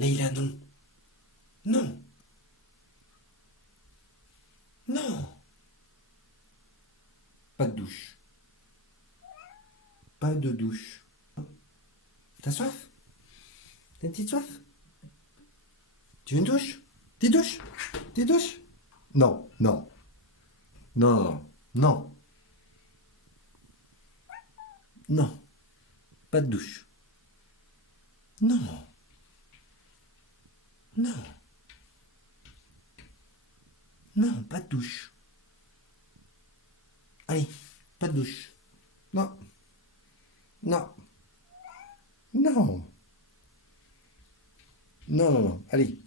Leïla, non. Non. Non. Pas de douche. Pas de douche. T'as soif? T'as une petite soif? Tu veux une douche? Petite douche? Petite douche? Non, non. Non, non. Non. Pas de douche. Non. Non. Non, pas de douche. Allez, pas de douche. Non. Non. Non. Non, non, non. Allez.